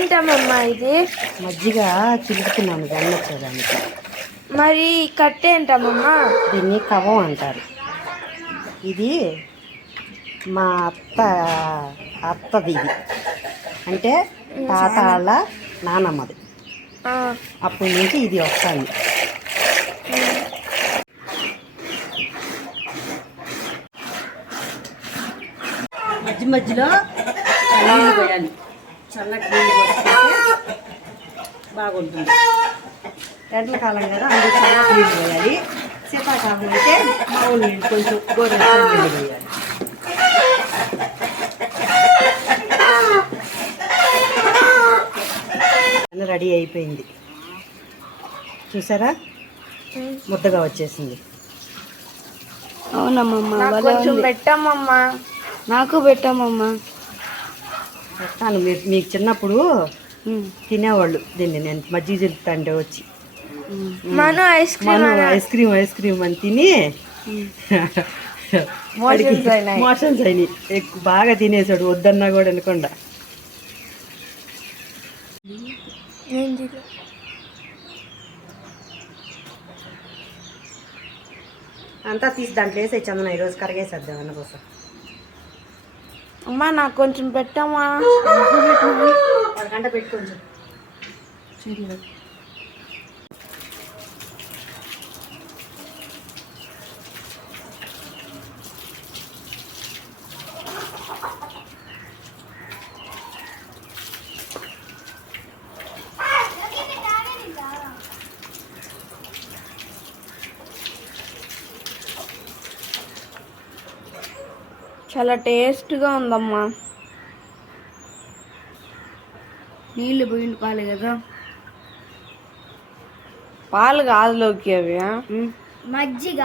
ఏంటమ్మా ఇది? మజ్జిగ చిలుకుతున్నాను వెన్నొచ్చేదానికి. మరి కట్టేంటమ్మా? దీన్ని కవం అంటారు. ఇది మా అత్తది. ఇది అంటే తాత వాళ్ళ నానమ్మది. అప్పటి నుంచి ఇది వస్తుంది. మధ్య మధ్యలో నీళ్ళు పోయాలి. చల్లటి నీళ్ళు పోసుకుంటే బాగుంటుంది. ఎండాకాలం కదా, అందుకు చల్లటి నీళ్ళు పోయాలి. శీతాకాలం అయితే మామూలు నీళ్ళు కొంచెం గోరెచ్చని నీళ్ళు పోయాలి. రెడీ అయిపోయింది. చూసారా, ముద్దగా వచ్చేసింది. అవునమ్మా, కొంచెం పెట్టమ్మమ్మా. నాకు పెట్టమ్మమ్మా. పెట్టాను. మీకు చిన్నప్పుడు తినేవాళ్ళు దీన్ని. నేను మజ్జిగ చెప్తా అంటే వచ్చి ఐస్ క్రీమ్ అని తిని మోషన్స్ అయినాయి. ఎక్కువ బాగా తినేసాడు, వద్దన్నా కూడా అనకుండా. అంతా తీసి దాంట్లో వేసే చందన. ఈరోజు కరిగేసేద్దాం అన్నకోసం. అమ్మా నాకు కొంచెం పెట్టమ్మా. అరగంట పెట్టి కొంచెం చాలా టేస్ట్గా ఉందమ్మా. నీళ్ళు పోయిన పాలు కదా, పాలు కాదులోకి అవి మజ్జిగ,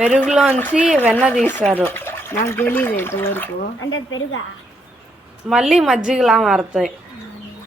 పెరుగులోంచి వెన్న తీస్తారు. నాకు తెలియదు ఇంతవరకు. అంటే పెరుగా మళ్ళీ మజ్జిగలా మారుతాయి.